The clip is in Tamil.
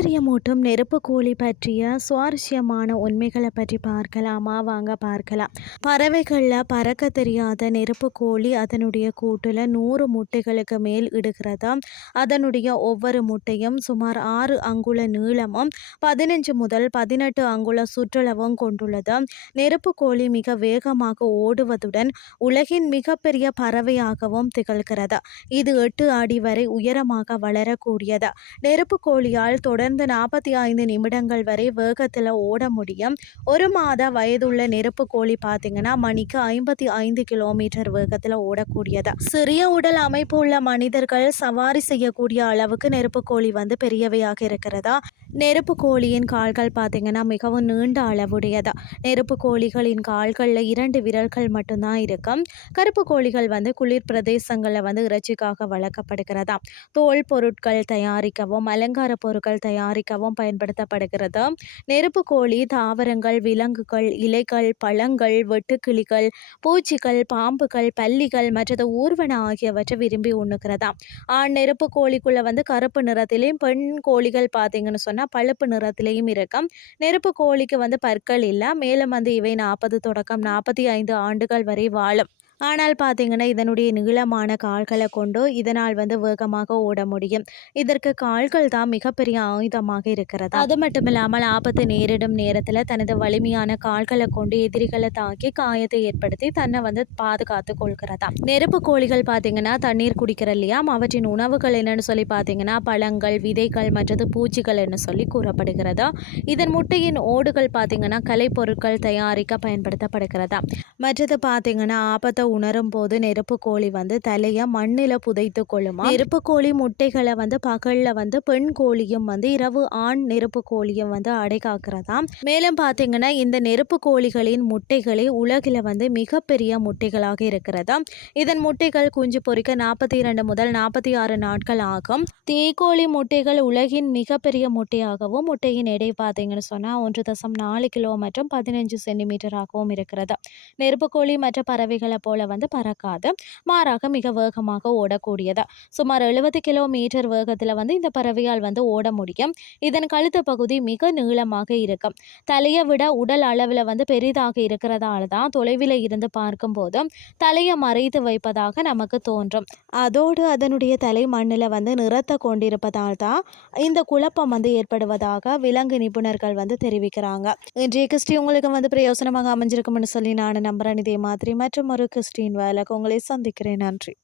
மூட்டும் நெருப்பு கோழி பற்றிய சுவாரஸ்யமான உண்மைகளை பற்றி பார்க்கலாமா. வாங்க பார்க்கலாம். பறவைகளில் பறக்க தெரியாத நெருப்பு கோழி அதனுடைய கூட்டில் நூறு முட்டைகளுக்கு மேல் இடுகிறதா? அதனுடைய ஒவ்வொரு முட்டையும் சுமார் ஆறு அங்குல நீளமும் பதினஞ்சு முதல் பதினெட்டு அங்குல சுற்றளவும் கொண்டுள்ளது. நெருப்பு கோழி மிக வேகமாக ஓடுவதுடன் உலகின் மிகப்பெரிய பறவையாகவும் திகழ்கிறது. இது எட்டு அடி வரை உயரமாக வளரக்கூடியது. நெருப்பு கோழியால் தொடர்ந்து நாற்பத்தி ஐந்து நிமிடங்கள் வரை வேகத்தில் ஓட முடியும். ஒரு மாத வயதுள்ள நெருப்பு கோழி பார்த்தீங்கன்னா மணிக்கு ஐம்பத்தி ஐந்து கிலோமீட்டர் வேகத்தில் ஓடக்கூடியதா. சிறிய உடல் அமைப்பு உள்ள மனிதர்கள் சவாரி செய்யக்கூடிய அளவுக்கு நெருப்பு கோழி வந்து பெரியவையாக இருக்கிறதா? நெருப்பு கோழியின் கால்கள் பார்த்தீங்கன்னா மிகவும் நீண்ட அளவுடையதா? நெருப்பு கோழிகளின் கால்களில் இரண்டு விரல்கள் மட்டும்தான் இருக்கும். கருப்பு கோழிகள் வந்து குளிர் பிரதேசங்களில் வந்து இறைச்சிக்காக வளர்க்கப்படுகிறதா? தோல் பொருட்கள் தயாரிக்கவும் அலங்கார பொருட்கள் தயாரிக்கவும் தயாரிக்கவும் பயன்படுத்தப்படுகிறது. நெருப்பு கோழி தாவரங்கள் விலங்குகள் இலைகள் பழங்கள் வெட்டுக்கிளிகள் பூச்சிகள் பாம்புகள் பல்லிகள் மற்றது ஊர்வன ஆகியவற்றை விரும்பி உண்ணுகிறதாம் ஆண் நெருப்பு கோழிக்குள்ள வந்து கருப்பு நிறத்திலையும் பெண் கோழிகள் பார்த்தீங்கன்னு சொன்னால் பழுப்பு நிறத்திலையும் இருக்கும் நெருப்பு கோழிக்கு வந்து பற்கள் இல்லை. மேலும் வந்து இவை நாற்பது தொடக்கம் நாற்பத்தி ஐந்து ஆண்டுகள் வரை வாழும். ஆனால் பார்த்தீங்கன்னா இதனுடைய நீளமான கால்களை கொண்டு இதனால் வந்து வேகமாக ஓட முடியும். இதற்கு கால்கள் தான் மிகப்பெரிய ஆயுதமாக இருக்கிறது? அது மட்டும் இல்லாமல் ஆபத்து நேரிடும் நேரத்தில் தனது வலிமையான கால்களை கொண்டு எதிரிகளை தாக்கி காயத்தை ஏற்படுத்தி தன்னை வந்து பாதுகாத்து கொள்கிறதா? நெருப்பு கோழிகள் பார்த்தீங்கன்னா தண்ணீர் குடிக்கிற இல்லையா? அவற்றின் உணவுகள் என்னன்னு சொல்லி பார்த்தீங்கன்னா பழங்கள் விதைகள் மற்றது பூச்சிகள் என்று சொல்லி கூறப்படுகிறதா? இதன் முட்டையின் ஓடுகள் பார்த்தீங்கன்னா கலைப்பொருட்கள் தயாரிக்க பயன்படுத்தப்படுகிறதா? மற்றது பார்த்தீங்கன்னா ஆபத்தை உணரும் போது நெருப்பு கோழி வந்து தலையை மண்ணில் புதைத்து கொள்ளுமா? நெருப்பு கோழி முட்டைகளை வந்து பகலில் வந்து பெண் கோழியும் வந்து இரவு ஆண் நெருப்பு கோழியும் வந்து அடை காக்கிறதாம் மேலும் பார்த்தீங்கன்னா இந்த நெருப்பு கோழிகளின் முட்டைகளே உலகில் வந்து மிகப்பெரிய முட்டைகளாக இருக்கிறதா? இதன் முட்டைகள் குஞ்சு பொறிக்க நாற்பத்தி இரண்டு முதல் நாற்பத்தி ஆறு நாட்கள் ஆகும். தேக்கோழி முட்டைகள் உலகின் மிகப்பெரிய முட்டையாகவும் முட்டையின் எடை பார்த்தீங்கன்னு சொன்னால் ஒன்று தசம் நாலு கிலோ மற்றும் பதினஞ்சு சென்டிமீட்டராகவும் இருக்கிறது. நெருப்பு கோழி மற்ற பறவைகளை போல வந்து பறக்காது. மாறாக மிக வேகமாக ஓடக்கூடியது. சுமார் எழுபது கிலோமீட்டர் வேகத்தில் வந்து இந்த பறவையால் வந்து ஓட முடியும். இதன் கழுத்து பகுதி மிக நீளமாக இருக்கும். தலையை விட உடல் அளவில் வந்து பெரிதாக இருக்கிறதால தான் தொலைவில் இருந்து பார்க்கும்போது தலையை மறைத்து வைப்பதாக நமக்கு தோன்றும். அதோடு அதனுடைய தலை மண்ணில் வந்து நிறத்தை கொண்டிருப்பதால் தான் இந்த குழப்பம் வந்து ஏற்படுவதாக விலங்கு நிபுணர்கள் வந்து தெரிவிக்கிறாங்க. இன்றைய கிறிஸ்டி உங்களுக்கு வந்து பிரயோசனமாக அமைஞ்சிருக்கும்னு சொல்லி நான் நம்புறேன். இதே மாதிரி மற்றும் ஒரு கிறிஸ்டின் வேலைக்கு உங்களை சந்திக்கிறேன். நன்றி.